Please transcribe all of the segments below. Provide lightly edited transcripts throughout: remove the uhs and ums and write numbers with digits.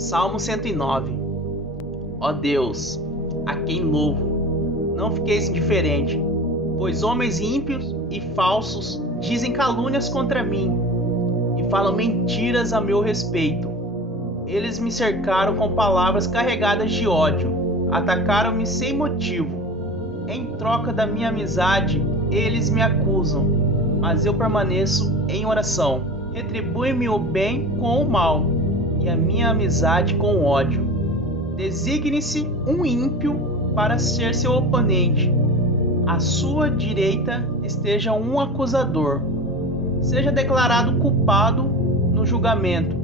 Salmo 109. Ó Deus, a quem louvo, não fiqueis indiferente, pois homens ímpios e falsos dizem calúnias contra mim e falam mentiras a meu respeito. Eles me cercaram com palavras carregadas de ódio, atacaram-me sem motivo. Em troca da minha amizade, eles me acusam, mas eu permaneço em oração. Retribui-me o bem com o mal e a minha amizade com o ódio. Designe-se um ímpio para ser seu oponente. À sua direita esteja um acusador. Seja declarado culpado no julgamento,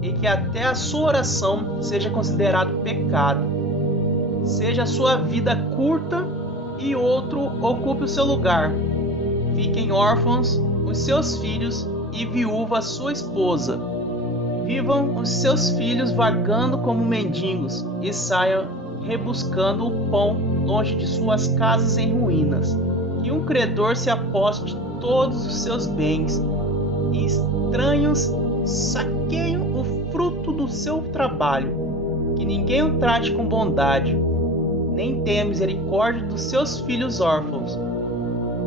e que até a sua oração seja considerado pecado. Seja a sua vida curta e outro ocupe o seu lugar. Fiquem órfãos os seus filhos e viúva a sua esposa. Vivam os seus filhos vagando como mendigos e saiam rebuscando o pão longe de suas casas em ruínas. Que um credor se aposse de todos os seus bens e estranhos saqueiem o fruto do seu trabalho. Que ninguém o trate com bondade, nem tenha misericórdia dos seus filhos órfãos.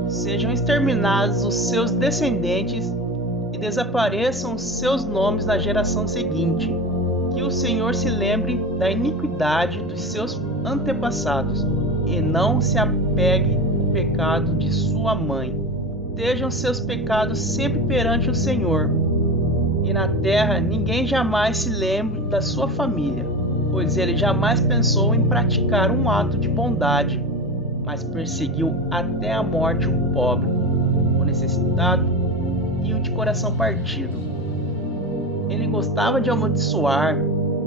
Sejam exterminados os seus descendentes e desapareçam os seus nomes na geração seguinte. Que o Senhor se lembre da iniquidade dos seus antepassados e não se apegue ao pecado de sua mãe. Estejam seus pecados sempre perante o Senhor, e na terra ninguém jamais se lembre da sua família, pois ele jamais pensou em praticar um ato de bondade, mas perseguiu até a morte o pobre, o necessitado e o de coração partido. Ele gostava de amaldiçoar,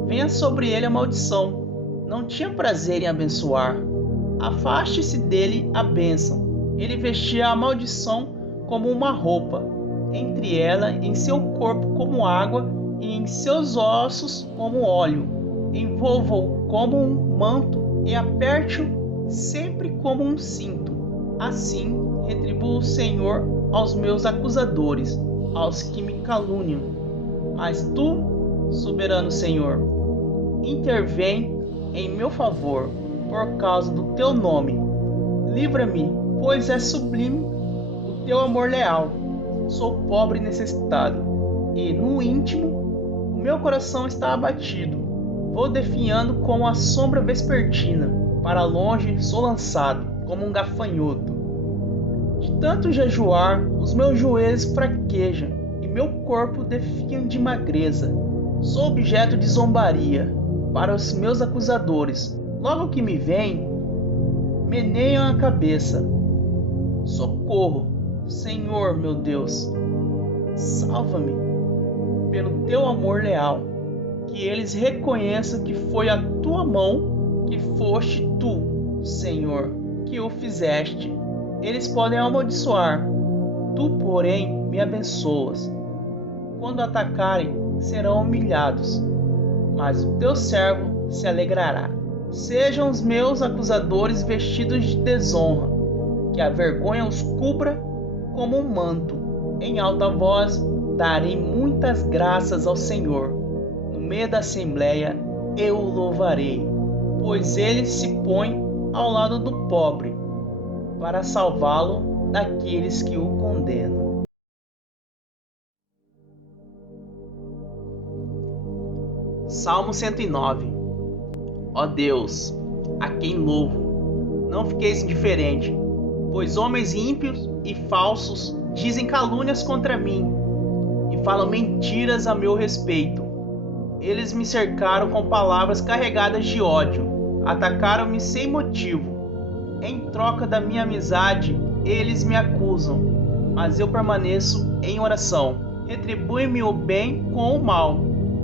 venha sobre ele a maldição. Não tinha prazer em abençoar. Afaste-se dele a bênção. Ele vestia a maldição como uma roupa, entre ela em seu corpo como água e em seus ossos como óleo. Envolva-o como um manto e aperte-o sempre como um cinto. Assim retribua o Senhor aos meus acusadores, aos que me caluniam. Mas tu, soberano Senhor, intervém em meu favor por causa do teu nome. Livra-me, pois é sublime o teu amor leal. Sou pobre e necessitado, e no íntimo o meu coração está abatido. Vou definhando como a sombra vespertina, para longe sou lançado como um gafanhoto. De tanto jejuar, os meus joelhos fraquejam e meu corpo definha de magreza. Sou objeto de zombaria para os meus acusadores. Logo que me veem, meneiam a cabeça. Socorro, Senhor meu Deus, salva-me pelo teu amor leal. Que eles reconheçam que foi a tua mão, que foste tu, Senhor, que o fizeste. Eles podem amaldiçoar, tu, porém, me abençoas. Quando atacarem, serão humilhados, mas o teu servo se alegrará. Sejam os meus acusadores vestidos de desonra, que a vergonha os cubra como um manto. Em alta voz darei muitas graças ao Senhor. No meio da assembleia eu o louvarei, pois ele se põe ao lado do pobre, para salvá-lo daqueles que o condenam. Salmo 109. Ó Deus, a quem louvo, não fiqueis indiferente, pois homens ímpios e falsos dizem calúnias contra mim e falam mentiras a meu respeito. Eles me cercaram com palavras carregadas de ódio, atacaram-me sem motivo. Em troca da minha amizade, eles me acusam, mas eu permaneço em oração. Retribui-me o bem com o mal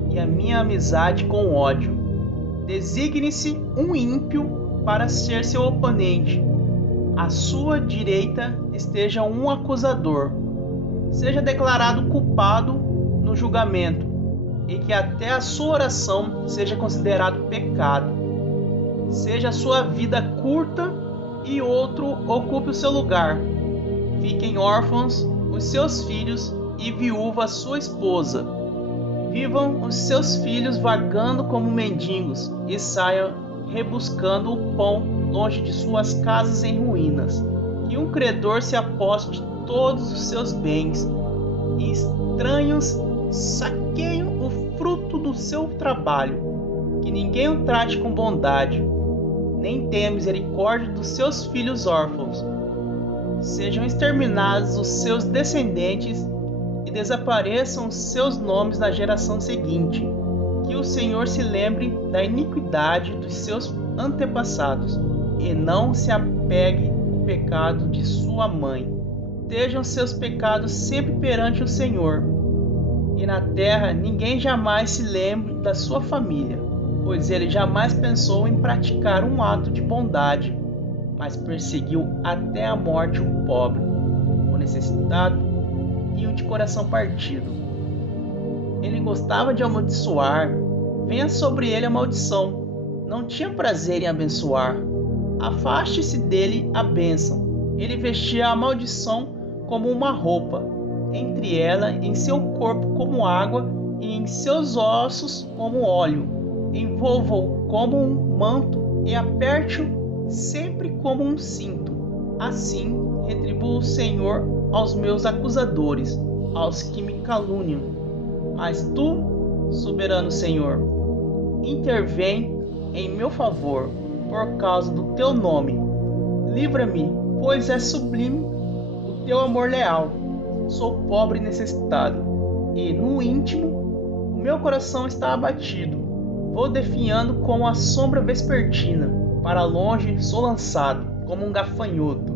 e a minha amizade com o ódio. Designe-se um ímpio para ser seu oponente. À sua direita esteja um acusador. Seja declarado culpado no julgamento, e que até a sua oração seja considerado pecado. Seja a sua vida curta e outro ocupe o seu lugar. Fiquem órfãos os seus filhos e viúva a sua esposa. Vivam os seus filhos vagando como mendigos e saiam rebuscando o pão longe de suas casas em ruínas. Que um credor se aposse de todos os seus bens e estranhos saqueiam o fruto do seu trabalho. Que ninguém o trate com bondade, nem tenha misericórdia dos seus filhos órfãos. Sejam exterminados os seus descendentes e desapareçam os seus nomes na geração seguinte. Que o Senhor se lembre da iniquidade dos seus antepassados e não se apegue ao pecado de sua mãe. Estejam seus pecados sempre perante o Senhor, e na terra ninguém jamais se lembre da sua família, pois ele jamais pensou em praticar um ato de bondade, mas perseguiu até a morte o pobre, o necessitado e o de coração partido. Ele gostava de amaldiçoar, venha sobre ele a maldição. Não tinha prazer em abençoar, afaste-se dele a bênção. Ele vestia a maldição como uma roupa, entre ela em seu corpo como água e em seus ossos como óleo. Envolva-o como um manto e aperte-o sempre como um cinto. Assim retribua o Senhor aos meus acusadores, aos que me caluniam. Mas tu, soberano Senhor, intervém em meu favor por causa do teu nome. Livra-me, pois é sublime o teu amor leal. Sou pobre e necessitado, e no íntimo o meu coração está abatido. Vou definhando como a sombra vespertina, para longe sou lançado como um gafanhoto.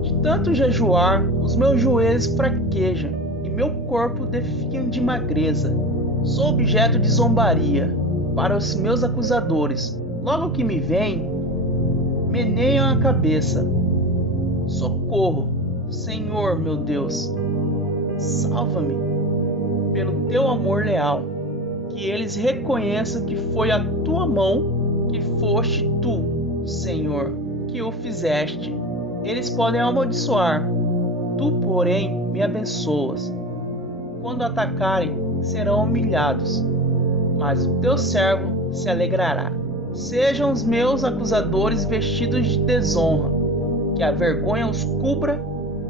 De tanto jejuar, os meus joelhos fraquejam e meu corpo definha de magreza. Sou objeto de zombaria para os meus acusadores. Logo que me veem, meneiam a cabeça. Socorro, Senhor meu Deus, salva-me pelo teu amor leal. Que eles reconheçam que foi a tua mão, que foste tu, Senhor, que o fizeste. Eles podem amaldiçoar, tu, porém, me abençoas. Quando atacarem, serão humilhados, mas o teu servo se alegrará. Sejam os meus acusadores vestidos de desonra, que a vergonha os cubra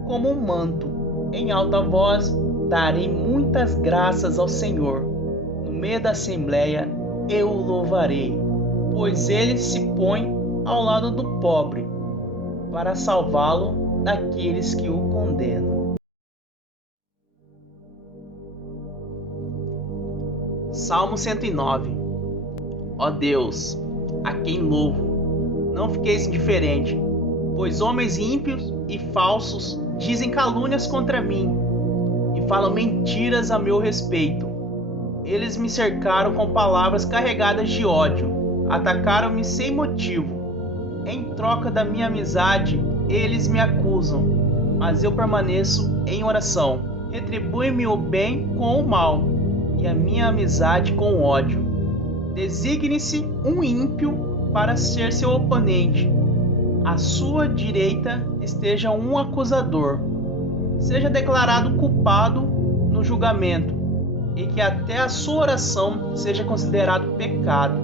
como um manto. Em alta voz darei muitas graças ao Senhor. No meio da assembleia eu o louvarei, pois ele se põe ao lado do pobre, para salvá-lo daqueles que o condenam. Salmo 109. Ó Deus, a quem louvo, não fiqueis indiferente, pois homens ímpios e falsos dizem calúnias contra mim e falam mentiras a meu respeito. Eles me cercaram com palavras carregadas de ódio, atacaram-me sem motivo. Em troca da minha amizade, eles me acusam, mas eu permaneço em oração. Retribui-me o bem com o mal, e a minha amizade com o ódio. Designe-se um ímpio para ser seu oponente. À sua direita esteja um acusador. Seja declarado culpado no julgamento, e que até a sua oração seja considerado pecado.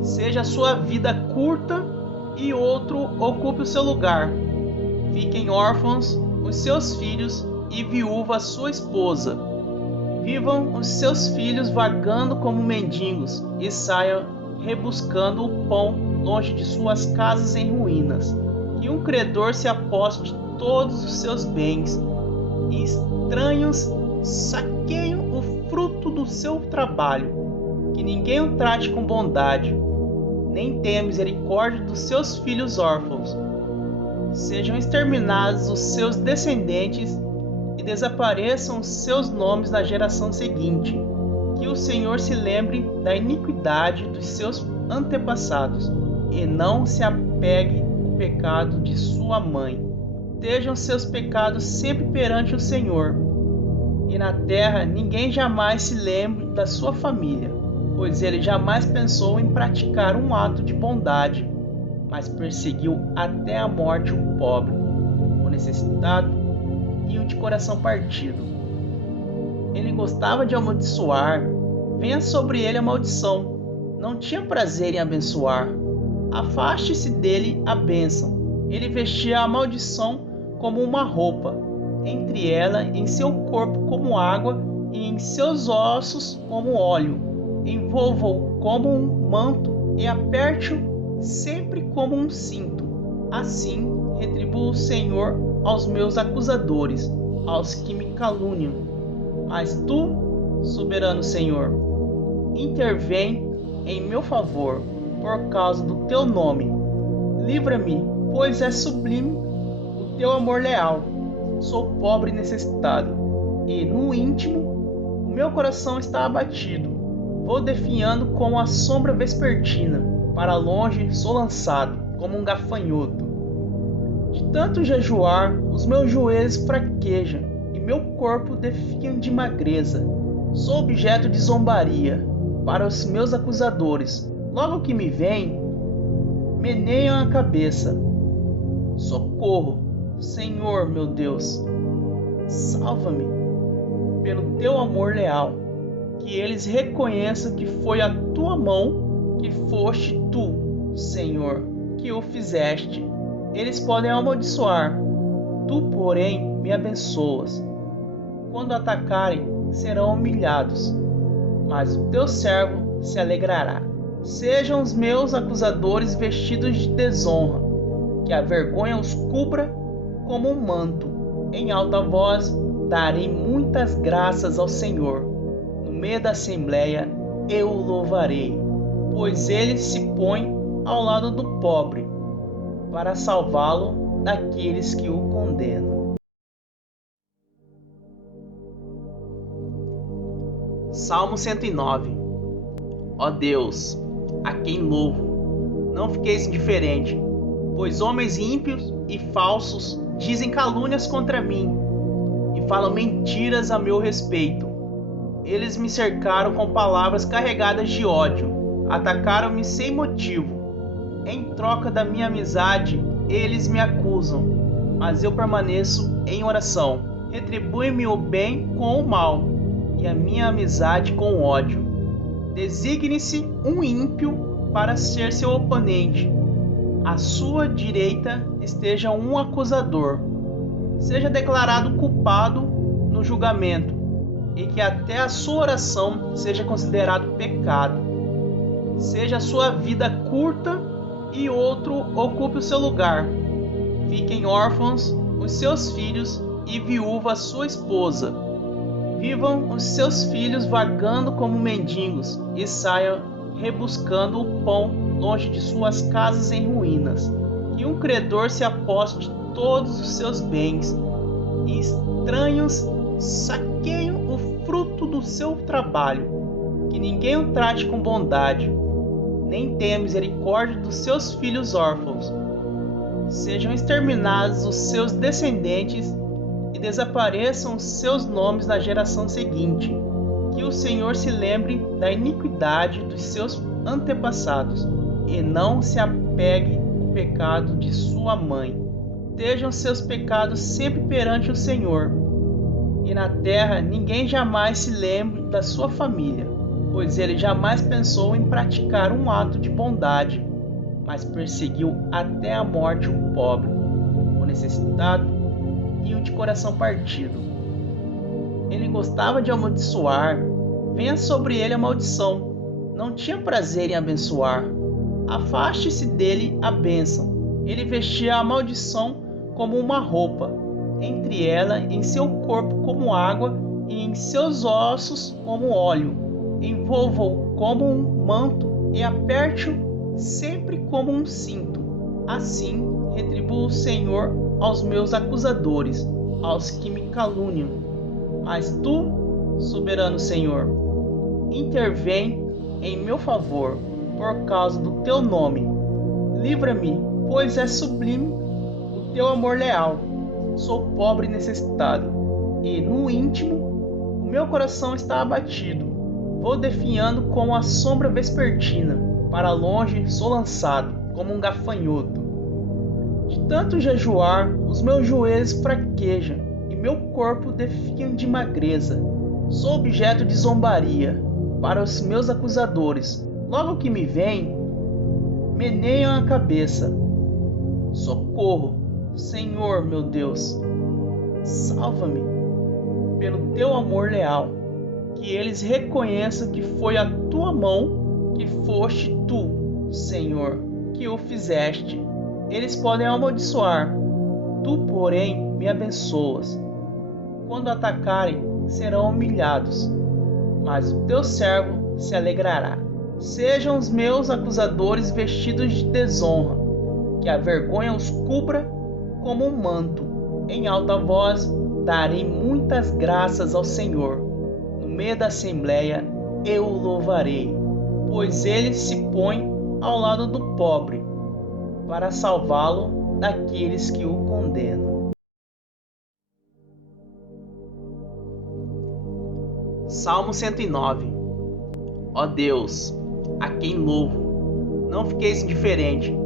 Seja a sua vida curta e outro ocupe o seu lugar. Fiquem órfãos os seus filhos e viúva a sua esposa. Vivam os seus filhos vagando como mendigos e saiam rebuscando o pão longe de suas casas em ruínas. Que um credor se aposse de todos os seus bens e estranhos saqueiam o fruto do seu trabalho. Que ninguém o trate com bondade, nem tenha misericórdia dos seus filhos órfãos. Sejam exterminados os seus descendentes e desapareçam os seus nomes na geração seguinte. Que o Senhor se lembre da iniquidade dos seus antepassados e não se apegue ao pecado de sua mãe. Estejam seus pecados sempre perante o Senhor, e na terra ninguém jamais se lembre da sua família, pois ele jamais pensou em praticar um ato de bondade, mas perseguiu até a morte o pobre, o necessitado e o de coração partido. Ele gostava de amaldiçoar. Venha sobre ele a maldição. Não tinha prazer em abençoar. Afaste-se dele a bênção. Ele vestia a maldição como uma roupa. Entre ela, em seu corpo como água e em seus ossos como óleo. Envolva-o como um manto e aperte-o sempre como um cinto. Assim retribua o Senhor aos meus acusadores, aos que me caluniam. Mas tu, soberano Senhor, intervém em meu favor por causa do teu nome. Livra-me, pois é sublime o teu amor leal. Sou pobre e necessitado, e no íntimo o meu coração está abatido. Vou definhando como a sombra vespertina. Para longe sou lançado, como um gafanhoto. De tanto jejuar, os meus joelhos fraquejam e meu corpo definha de magreza. Sou objeto de zombaria para os meus acusadores. Logo que me veem, meneiam a cabeça. Socorro, Senhor meu Deus, salva-me pelo teu amor leal. Que eles reconheçam que foi a tua mão, que foste tu, Senhor, que o fizeste. Eles podem amaldiçoar, tu, porém, me abençoas. Quando atacarem, serão humilhados, mas o teu servo se alegrará. Sejam os meus acusadores vestidos de desonra, que a vergonha os cubra como um manto. Em alta voz darei muitas graças ao Senhor. No meio da assembleia eu o louvarei, pois ele se põe ao lado do pobre, para salvá-lo daqueles que o condenam. Salmo 109. Ó Deus, a quem louvo, não fiqueis indiferente, pois homens ímpios e falsos dizem calúnias contra mim e falam mentiras a meu respeito. Eles me cercaram com palavras carregadas de ódio, atacaram-me sem motivo. Em troca da minha amizade, eles me acusam, mas eu permaneço em oração. Retribui-me o bem com o mal, e a minha amizade com o ódio. Designe-se um ímpio para ser seu oponente. À sua direita esteja um acusador. Seja declarado culpado no julgamento, e que até a sua oração seja considerado pecado. Seja a sua vida curta e outro ocupe o seu lugar. Fiquem órfãos os seus filhos e viúva a sua esposa. Vivam os seus filhos vagando como mendigos e saiam rebuscando o pão longe de suas casas em ruínas. Que um credor se aposse de todos os seus bens e estranhos saqueiam o fruto do seu trabalho. Que ninguém o trate com bondade, nem tenha misericórdia dos seus filhos órfãos. Sejam exterminados os seus descendentes e desapareçam os seus nomes na geração seguinte. Que o Senhor se lembre da iniquidade dos seus antepassados e não se apegue ao pecado de sua mãe. Estejam seus pecados sempre perante o Senhor, e na terra ninguém jamais se lembre da sua família, pois ele jamais pensou em praticar um ato de bondade, mas perseguiu até a morte o pobre, o necessitado e o de coração partido. Ele gostava de amaldiçoar. Venha sobre ele a maldição. Não tinha prazer em abençoar. Afaste-se dele a bênção. Ele vestia a maldição como uma roupa. Entre ela, em seu corpo como água e em seus ossos como óleo. Envolva-o como um manto e aperte-o sempre como um cinto. Assim retribua o Senhor aos meus acusadores, aos que me caluniam. Mas tu, soberano Senhor, intervém em meu favor por causa do teu nome. Livra-me, pois é sublime o teu amor leal. Sou pobre e necessitado, e no íntimo o meu coração está abatido. Vou definhando como a sombra vespertina. Para longe sou lançado, como um gafanhoto. De tanto jejuar, os meus joelhos fraquejam e meu corpo definha de magreza. Sou objeto de zombaria para os meus acusadores. Logo que me veem, meneiam a cabeça. Socorro, Senhor meu Deus, salva-me pelo teu amor leal. Que eles reconheçam que foi a tua mão, que foste tu, Senhor, que o fizeste. Eles podem amaldiçoar, tu, porém, me abençoas. Quando atacarem, serão humilhados, mas o teu servo se alegrará. Sejam os meus acusadores vestidos de desonra, que a vergonha os cubra como um manto. Em alta voz darei muitas graças ao Senhor. No meio da assembleia eu o louvarei, pois ele se põe ao lado do pobre, para salvá-lo daqueles que o condenam. Salmo 109. Ó Deus, a quem louvo, não fiqueis indiferente,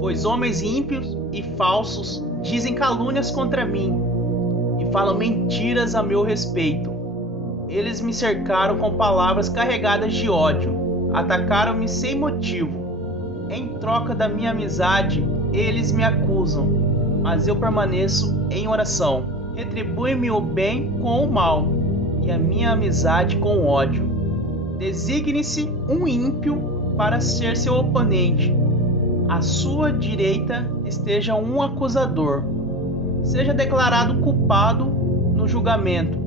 pois homens ímpios e falsos dizem calúnias contra mim e falam mentiras a meu respeito. Eles me cercaram com palavras carregadas de ódio, atacaram-me sem motivo. Em troca da minha amizade, eles me acusam, mas eu permaneço em oração. Retribui-me o bem com o mal, e a minha amizade com o ódio. Designe-se um ímpio para ser seu oponente. À sua direita esteja um acusador. Seja declarado culpado no julgamento,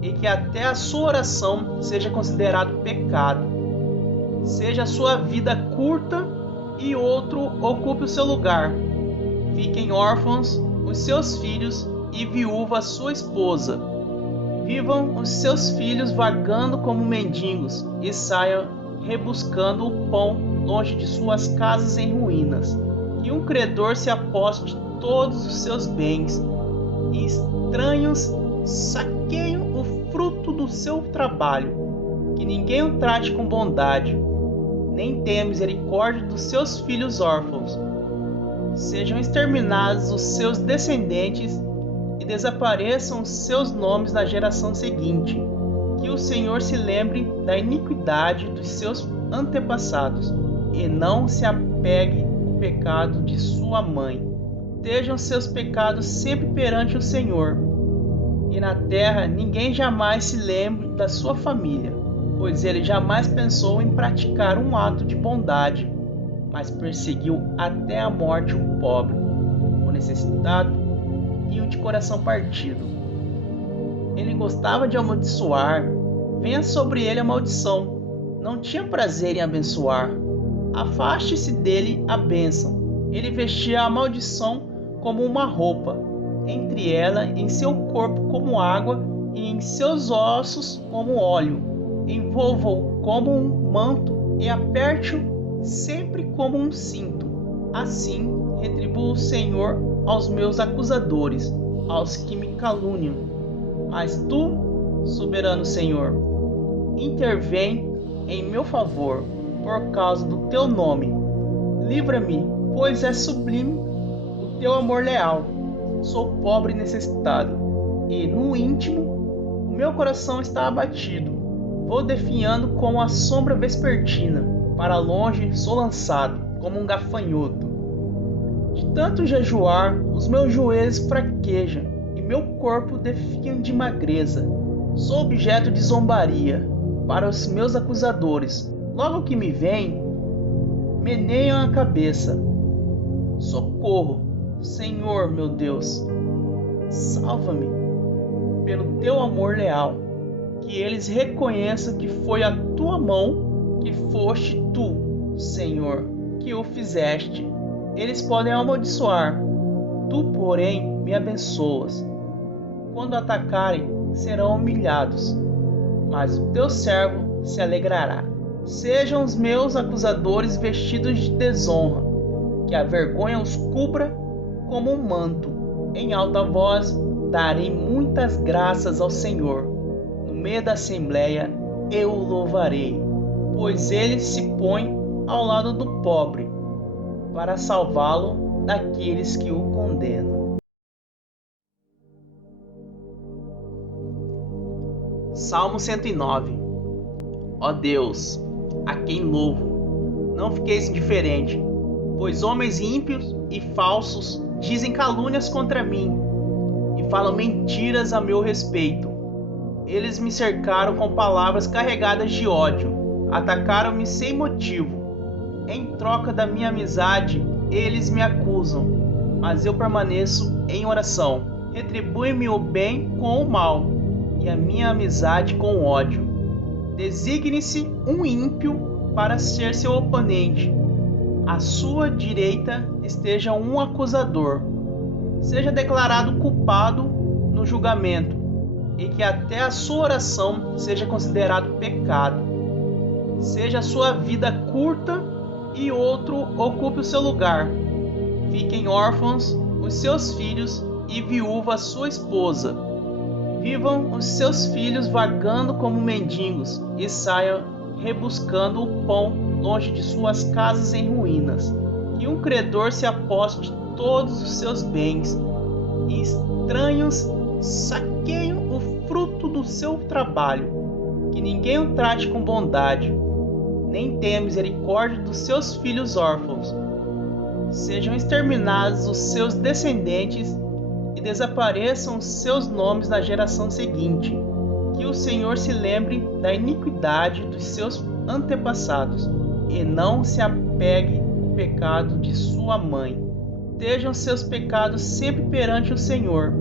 e que até a sua oração seja considerado pecado. Seja a sua vida curta e outro ocupe o seu lugar. Fiquem órfãos os seus filhos e viúva a sua esposa. Vivam os seus filhos vagando como mendigos e saiam rebuscando o pão longe de suas casas em ruínas. Que um credor se aposte de todos os seus bens e estranhos saqueiem o fruto do seu trabalho. Que ninguém o trate com bondade, nem tenha misericórdia dos seus filhos órfãos. Sejam exterminados os seus descendentes e desapareçam os seus nomes na geração seguinte. Que o Senhor se lembre da iniquidade dos seus antepassados e não se apegue ao pecado de sua mãe. Estejam seus pecados sempre perante o Senhor, e na terra ninguém jamais se lembre da sua família, pois ele jamais pensou em praticar um ato de bondade, mas perseguiu até a morte o pobre, o necessitado e o de coração partido. Ele gostava de amaldiçoar, venha sobre ele a maldição. Não tinha prazer em abençoar. Afaste-se dele a bênção. Ele vestia a maldição como uma roupa, entre ela em seu corpo como água e em seus ossos como óleo. Envolva-o como um manto e aperte-o sempre como um cinto. Assim retribua o Senhor aos meus acusadores, aos que me caluniam. Mas tu, soberano Senhor, intervém em meu favor por causa do teu nome. Livra-me, pois é sublime o teu amor leal. Sou pobre e necessitado, e no íntimo o meu coração está abatido. Vou definhando como a sombra vespertina, para longe sou lançado como um gafanhoto. De tanto jejuar, os meus joelhos fraquejam e meu corpo definha de magreza. Sou objeto de zombaria para os meus acusadores. Logo que me veem, meneiam a cabeça. Socorro, Senhor meu Deus, salva-me pelo teu amor leal. Que eles reconheçam que foi a tua mão, que foste tu, Senhor, que o fizeste. Eles podem amaldiçoar, tu, porém, me abençoas. Quando atacarem, serão humilhados, mas o teu servo se alegrará. Sejam os meus acusadores vestidos de desonra, que a vergonha os cubra como um manto. Em alta voz darei muitas graças ao Senhor. No meio da assembleia eu o louvarei, pois ele se põe ao lado do pobre, para salvá-lo daqueles que o condenam. Salmo 109. Ó Deus, a quem louvo, não fiqueis indiferente, pois homens ímpios e falsos dizem calúnias contra mim e falam mentiras a meu respeito. Eles me cercaram com palavras carregadas de ódio, atacaram-me sem motivo. Em troca da minha amizade, eles me acusam, mas eu permaneço em oração. Retribui-me o bem com o mal, e a minha amizade com o ódio. Designe-se um ímpio para ser seu oponente. À sua direita esteja um acusador. Seja declarado culpado no julgamento, e que até a sua oração seja considerado pecado. Seja a sua vida curta e outro ocupe o seu lugar. Fiquem órfãos os seus filhos e viúva a sua esposa. Vivam os seus filhos vagando como mendigos e saiam rebuscando o pão longe de suas casas em ruínas. Que um credor se aposte de todos os seus bens e estranhos saqueiam o fruto do seu trabalho. Que ninguém o trate com bondade, nem tenha misericórdia dos seus filhos órfãos. Sejam exterminados os seus descendentes e desapareçam os seus nomes na geração seguinte. Que o Senhor se lembre da iniquidade dos seus antepassados e não se apegue ao pecado de sua mãe. Estejam seus pecados sempre perante o Senhor,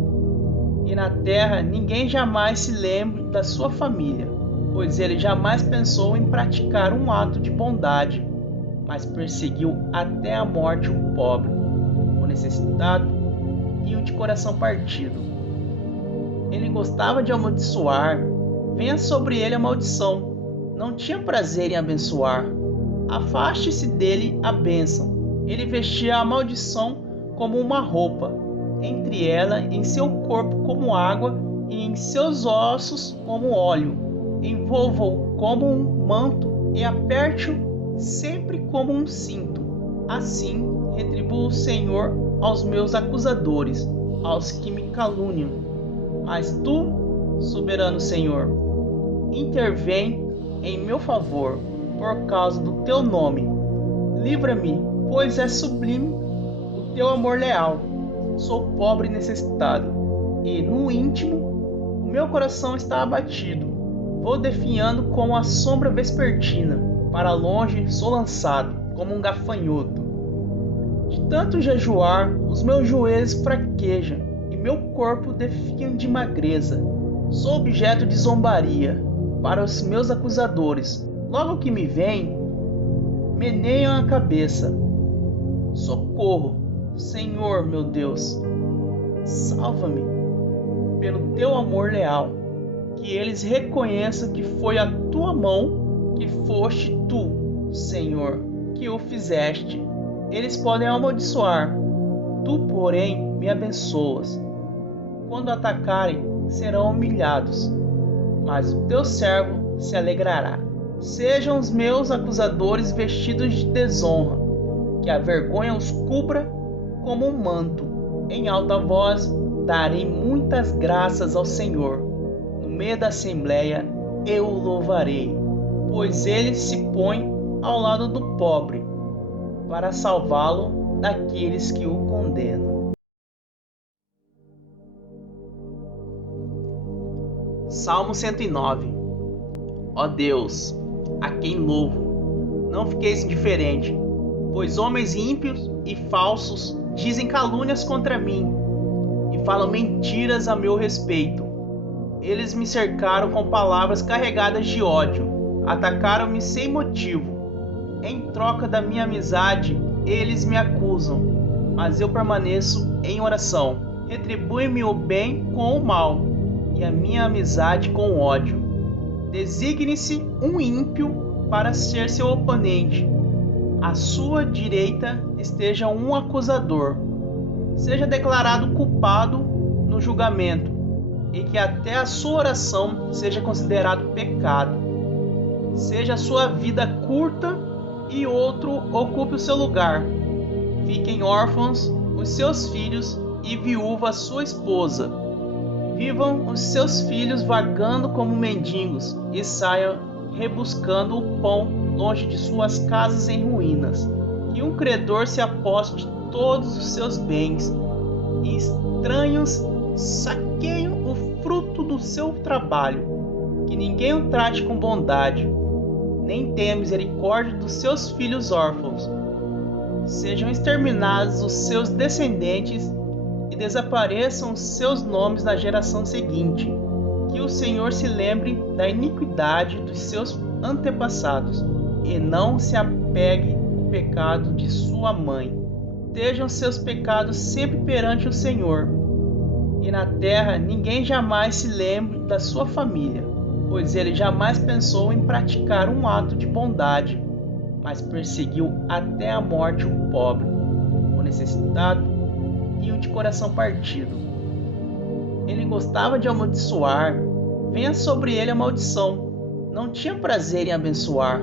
e na terra ninguém jamais se lembre da sua família, pois ele jamais pensou em praticar um ato de bondade, mas perseguiu até a morte o pobre, o necessitado e o de coração partido. Ele gostava de amaldiçoar, venha sobre ele a maldição. Não tinha prazer em abençoar, afaste-se dele a bênção. Ele vestia a maldição como uma roupa, entre ela em seu corpo como água e em seus ossos como óleo. Envolva-o como um manto e aperte-o sempre como um cinto. Assim retribua o Senhor aos meus acusadores, aos que me caluniam. Mas tu, soberano Senhor, intervém em meu favor por causa do teu nome. Livra-me, pois é sublime o teu amor leal. Sou pobre e necessitado, e no íntimo o meu coração está abatido. Vou definhando como a sombra vespertina, para longe sou lançado como um gafanhoto. De tanto jejuar, os meus joelhos fraquejam e meu corpo definha de magreza. Sou objeto de zombaria para os meus acusadores. Logo que me veem, meneiam a cabeça. Socorro, Senhor meu Deus, salva-me pelo teu amor leal. Que eles reconheçam que foi a tua mão, que foste tu, Senhor, que o fizeste. Eles podem amaldiçoar, tu, porém, me abençoas. Quando atacarem, serão humilhados, mas o teu servo se alegrará. Sejam os meus acusadores vestidos de desonra, que a vergonha os cubra como um manto. Em alta voz darei muitas graças ao Senhor. No meio da assembleia eu o louvarei, pois ele se põe ao lado do pobre, para salvá-lo daqueles que o condenam. Salmo 109. Ó Deus, a quem louvo, não fiqueis indiferente, pois homens ímpios e falsos dizem calúnias contra mim e falam mentiras a meu respeito. Eles me cercaram com palavras carregadas de ódio, atacaram-me sem motivo. Em troca da minha amizade, eles me acusam, mas eu permaneço em oração. Retribui-me o bem com o mal, e a minha amizade com o ódio. Designe-se um ímpio para ser seu oponente. À sua direita esteja um acusador. Seja declarado culpado no julgamento, e que até a sua oração seja considerado pecado. Seja a sua vida curta e outro ocupe o seu lugar. Fiquem órfãos os seus filhos e viúva a sua esposa. Vivam os seus filhos vagando como mendigos e saiam rebuscando o pão longe de suas casas em ruínas. Que um credor se aposse de todos os seus bens e estranhos saqueiam o fruto do seu trabalho. Que ninguém o trate com bondade, nem tenha misericórdia dos seus filhos órfãos. Sejam exterminados os seus descendentes e desapareçam os seus nomes na geração seguinte. Que o Senhor se lembre da iniquidade dos seus antepassados e não se apegue ao pecado de sua mãe. Estejam seus pecados sempre perante o Senhor, e na terra ninguém jamais se lembre da sua família, pois ele jamais pensou em praticar um ato de bondade, mas perseguiu até a morte o pobre, o necessitado e o de coração partido. Ele gostava de amaldiçoar, venha sobre ele a maldição. Não tinha prazer em abençoar,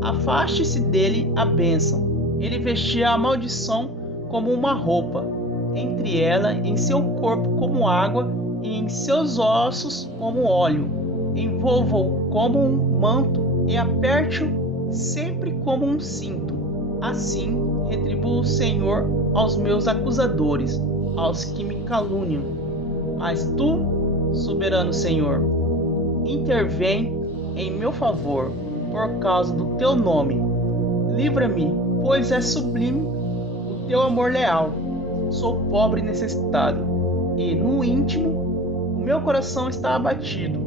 afaste-se dele a bênção. Ele vestia a maldição como uma roupa, entre ela em seu corpo como água e em seus ossos como óleo. Envolva-o como um manto e aperte-o sempre como um cinto. Assim retribua o Senhor aos meus acusadores, aos que me caluniam. Mas tu, soberano Senhor, intervém em meu favor por causa do teu nome. Livra-me, pois é sublime o teu amor leal. Sou pobre e necessitado, e no íntimo o meu coração está abatido.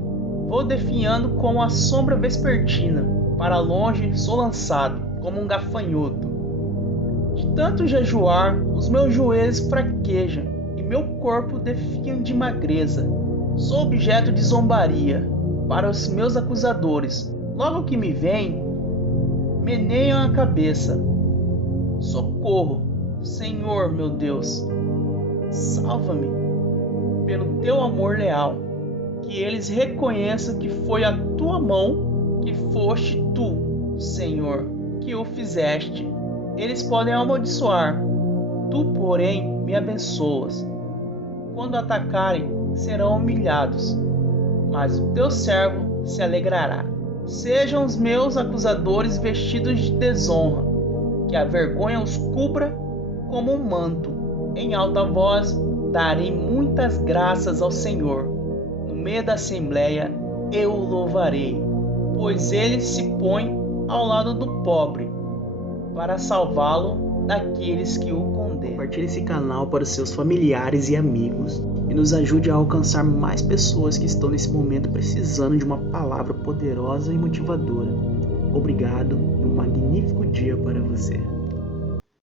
Vou definhando como a sombra vespertina, para longe sou lançado como um gafanhoto. De tanto jejuar, os meus joelhos fraquejam e meu corpo definha de magreza. Sou objeto de zombaria para os meus acusadores. Logo que me veem, meneiam a cabeça. Socorro, Senhor meu Deus, salva-me pelo teu amor leal. Que eles reconheçam que foi a tua mão, que foste tu, Senhor, que o fizeste. Eles podem amaldiçoar, tu, porém, me abençoas. Quando atacarem, serão humilhados, mas o teu servo se alegrará. Sejam os meus acusadores vestidos de desonra, que a vergonha os cubra como um manto. Em alta voz darei muitas graças ao Senhor. No meio da assembleia eu o louvarei, pois ele se põe ao lado do pobre, para salvá-lo daqueles que o condenam. Compartilhe esse canal para os seus familiares e amigos e nos ajude a alcançar mais pessoas que estão nesse momento precisando de uma palavra poderosa e motivadora. Obrigado e um magnífico dia para você.